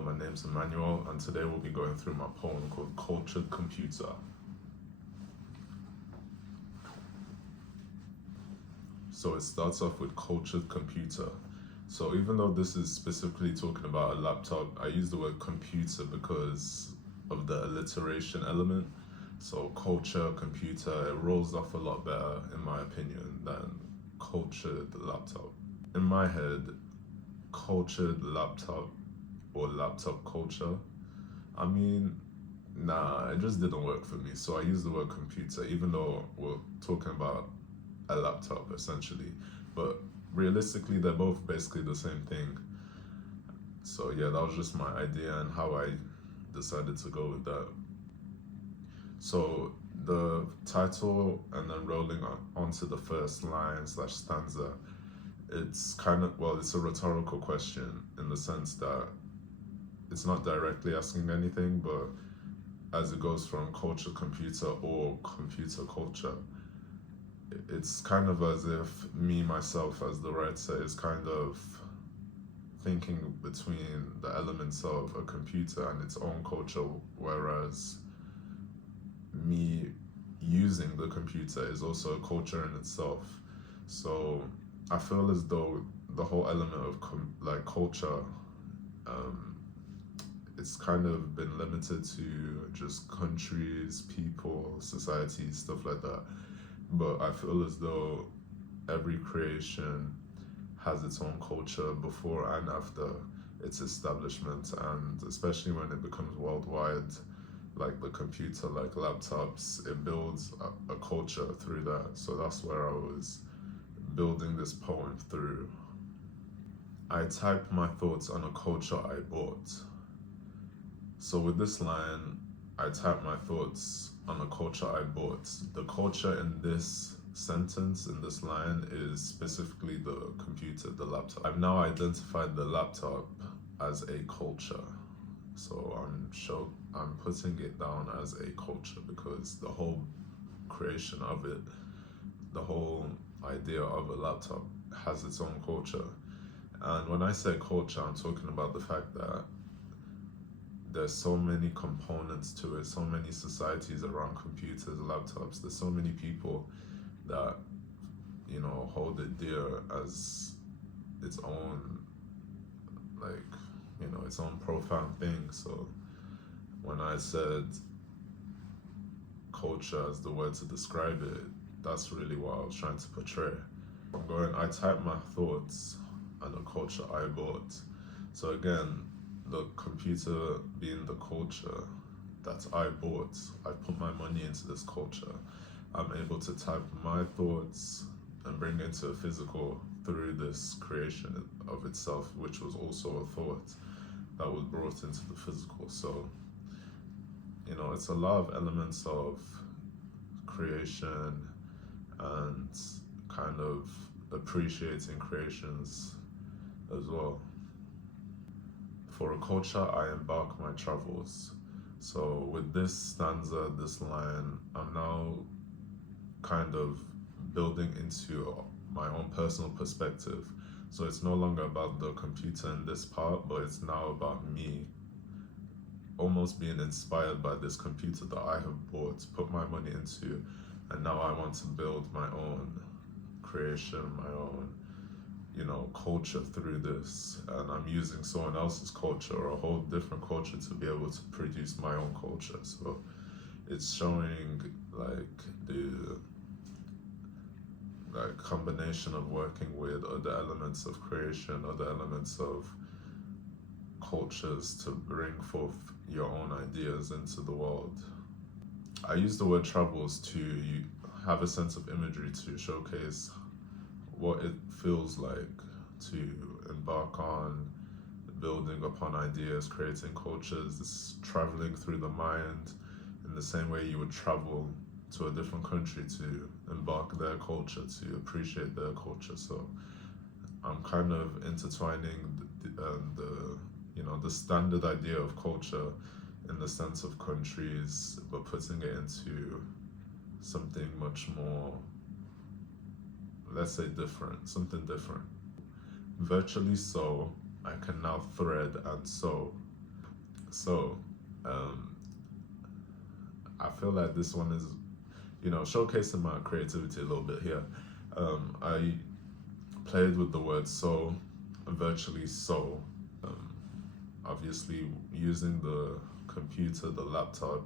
Hello, my name's Emmanuel, and today we'll be going through my poem called Cultured Computer. So it starts off with cultured computer. So even though this is specifically talking about a laptop, I use the word computer because of the alliteration element. So culture, computer, it rolls off a lot better, in my opinion, than cultured laptop. In my head, cultured laptop or laptop culture, I mean, nah, it just didn't work for me. So I use the word computer, even though we're talking about a laptop essentially. But realistically, they're both basically the same thing. So yeah, that was just my idea and how I decided to go with that. So the title and then rolling onto the first line slash stanza, it's kind of, well, it's a rhetorical question in the sense that it's not directly asking anything, but as it goes from culture computer or computer culture, it's kind of as if me myself as the writer is kind of thinking between the elements of a computer and its own culture, whereas me using the computer is also a culture in itself. So I feel as though the whole element of culture, it's kind of been limited to just countries, people, societies, stuff like that. But I feel as though every creation has its own culture before and after its establishment, and especially when it becomes worldwide, like the computer, like laptops, it builds a culture through that. So that's where I was building this poem through. I typed my thoughts on a culture I bought. So with this line, I typed my thoughts on a culture I bought. The culture in this sentence, in this line, is specifically the computer, the laptop. I've now identified the laptop as a culture. So I'm putting it down as a culture because the whole creation of it, the whole idea of a laptop has its own culture. And when I say culture, I'm talking about the fact that there's so many components to it, so many societies around computers, laptops. There's so many people that, hold it dear as its own, its own profound thing. So when I said culture as the word to describe it, that's really what I was trying to portray. I typed my thoughts on the culture I bought. So again, the computer being the culture that I bought, I put my money into this culture. I'm able to type my thoughts and bring it into a physical through this creation of itself, which was also a thought that was brought into the physical. So, it's a lot of elements of creation and kind of appreciating creations as well. For a culture, I embark my travels. So with this stanza, this line, I'm now kind of building into my own personal perspective. So it's no longer about the computer in this part, but it's now about me almost being inspired by this computer that I have bought, put my money into, and now I want to build my own creation, my own culture through this, and I'm using someone else's culture or a whole different culture to be able to produce my own culture. So it's showing the combination of working with other elements of creation, other elements of cultures to bring forth your own ideas into the world. I use the word travels to have a sense of imagery to showcase what it feels like to embark on building upon ideas, creating cultures, this traveling through the mind in the same way you would travel to a different country to embark their culture, to appreciate their culture. So I'm kind of intertwining the standard idea of culture in the sense of countries, but putting it into something much more, let's say, something different. Virtually so, I can now thread and sew. So, um, I feel like this one is, showcasing my creativity a little bit here. I played with the word so, virtually so. Um, Obviously, using the computer, the laptop,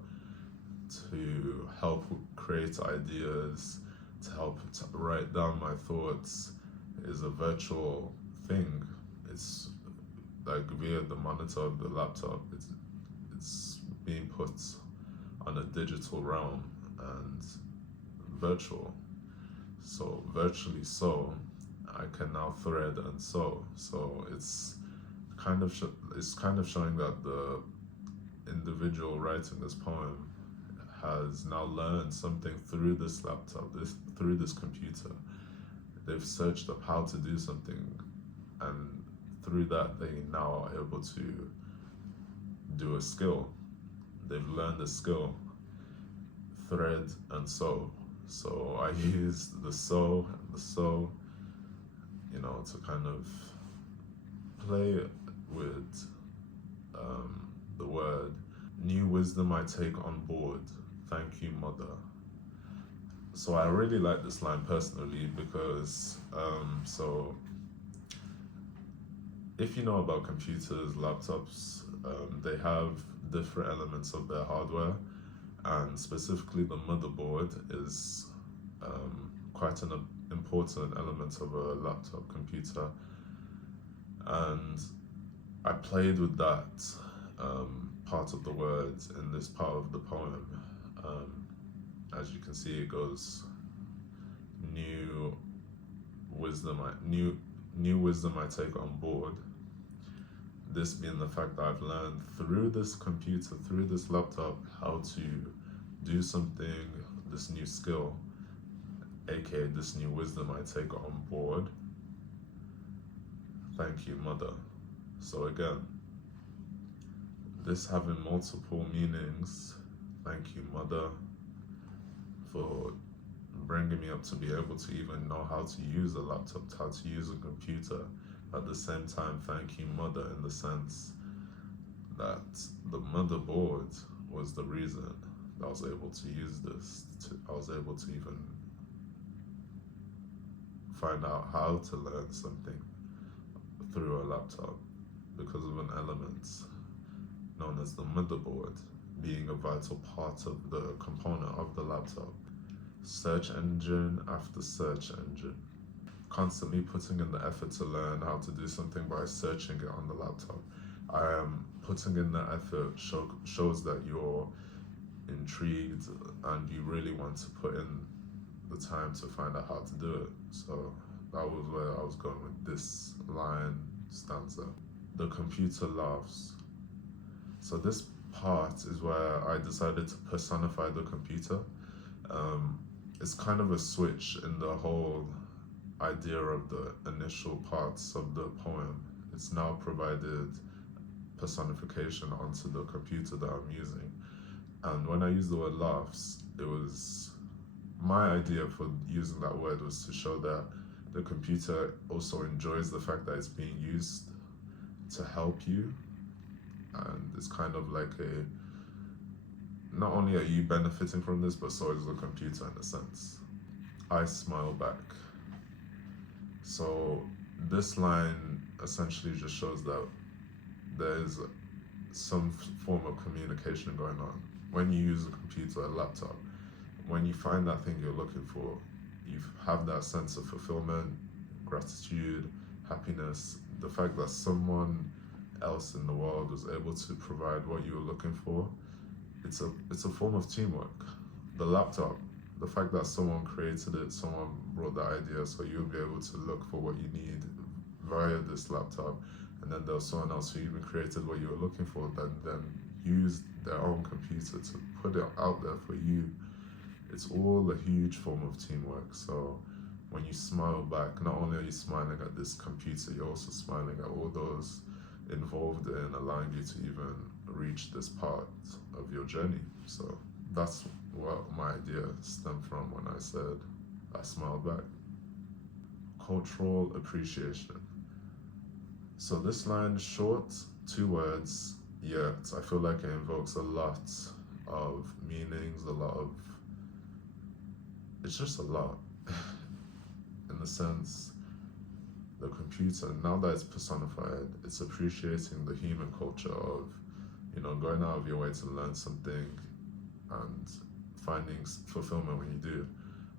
to help create ideas, to help to write down my thoughts, is a virtual thing. It's like via the monitor of the laptop. It's being put on a digital realm and virtual. So virtually so, I can now thread and sew. So it's kind of showing that the individual writing this poem has now learned something through this laptop, through this computer. They've searched up how to do something, and through that they now are able to do a skill. They've learned a skill, thread and sew. So I use the sew and the sew, to kind of play with the word. New wisdom I take on board. Thank you, mother. So I really like this line personally because, so if you know about computers, laptops, they have different elements of their hardware, and specifically the motherboard is quite an important element of a laptop computer. And I played with that part of the words in this part of the poem. As you can see, it goes new new wisdom I take on board. This being the fact that I've learned through this computer, through this laptop, how to do something, this new skill, aka this new wisdom I take on board. Thank you, mother. So again, this having multiple meanings. Thank you, mother, for bringing me up to be able to even know how to use a laptop, how to use a computer. At the same time, thank you, mother, in the sense that the motherboard was the reason that I was able to use this. I was able to even find out how to learn something through a laptop because of an element known as the motherboard being a vital part of the component of the laptop. Search engine after search engine. Constantly putting in the effort to learn how to do something by searching it on the laptop. I am putting in the effort shows that you're intrigued and you really want to put in the time to find out how to do it. So that was where I was going with this line stanza. The computer laughs. So this part is where I decided to personify the computer. It's kind of a switch in the whole idea of the initial parts of the poem. It's now provided personification onto the computer that I'm using. And when I use the word laughs, it was my idea for using that word was to show that the computer also enjoys the fact that it's being used to help you. And it's kind of like not only are you benefiting from this, but so is the computer in a sense. I smile back. So this line essentially just shows that there's some form of communication going on. When you use a computer or a laptop, when you find that thing you're looking for, you have that sense of fulfillment, gratitude, happiness, the fact that someone else in the world was able to provide what you were looking for. It's a form of teamwork. The laptop, the fact that someone created it, someone brought the idea, so you'll be able to look for what you need via this laptop, and then there was someone else who even created what you were looking for, then used their own computer to put it out there for you. It's all a huge form of teamwork. So when you smile back, not only are you smiling at this computer, you're also smiling at all those involved in allowing you to even reach this part of your journey. So that's what my idea stemmed from when I said I smiled back. Cultural appreciation. So this line is short, 2 words, yet I feel like it invokes a lot of meanings, it's just a lot in the sense the computer, now that it's personified, it's appreciating the human culture of, going out of your way to learn something and finding fulfillment when you do.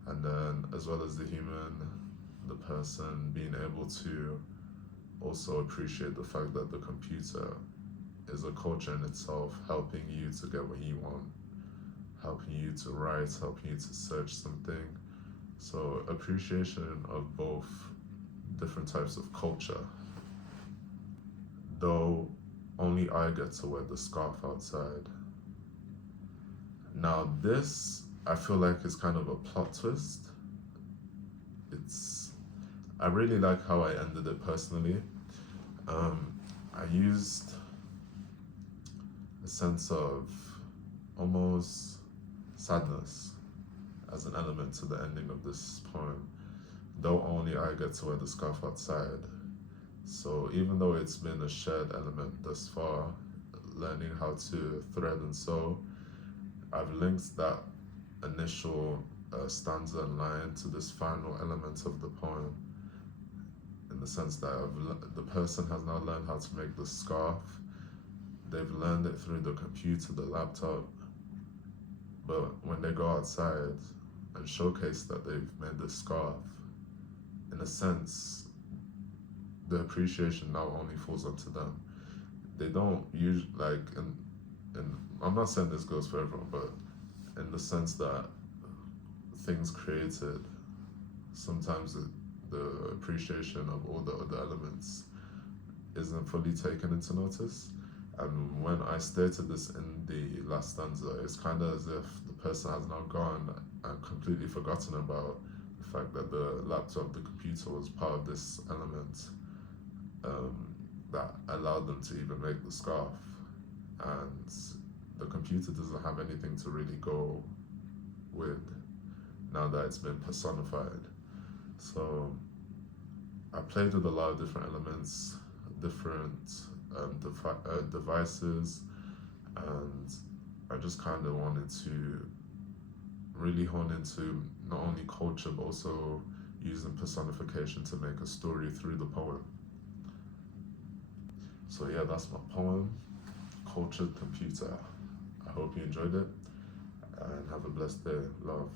And then, as well as the person being able to also appreciate the fact that the computer is a culture in itself, helping you to get what you want, helping you to write, helping you to search something. So, appreciation of both different types of culture. Though only I get to wear the scarf outside. Now, this I feel like is kind of a plot twist. I really like how I ended it personally. I used a sense of almost sadness as an element to the ending of this poem, though only I get to wear the scarf outside. So even though it's been a shared element thus far, learning how to thread and sew, I've linked that initial stanza and line to this final element of the poem, in the sense that the person has now learned how to make the scarf. They've learned it through the computer, the laptop, but when they go outside and showcase that they've made the scarf, in a sense, the appreciation now only falls onto them. They don't use and I'm not saying this goes for everyone, but in the sense that things created, sometimes the appreciation of all the other elements isn't fully taken into notice. And when I stated this in the last stanza, it's kind of as if the person has now gone and completely forgotten about the fact that the laptop, the computer was part of this element that allowed them to even make the scarf. And the computer doesn't have anything to really go with now that it's been personified. So I played with a lot of different elements, different devices, and I just kind of wanted to really hone into not only culture but also using personification to make a story through the poem. So yeah, that's my poem, Cultured Computer. I hope you enjoyed it and have a blessed day. Love.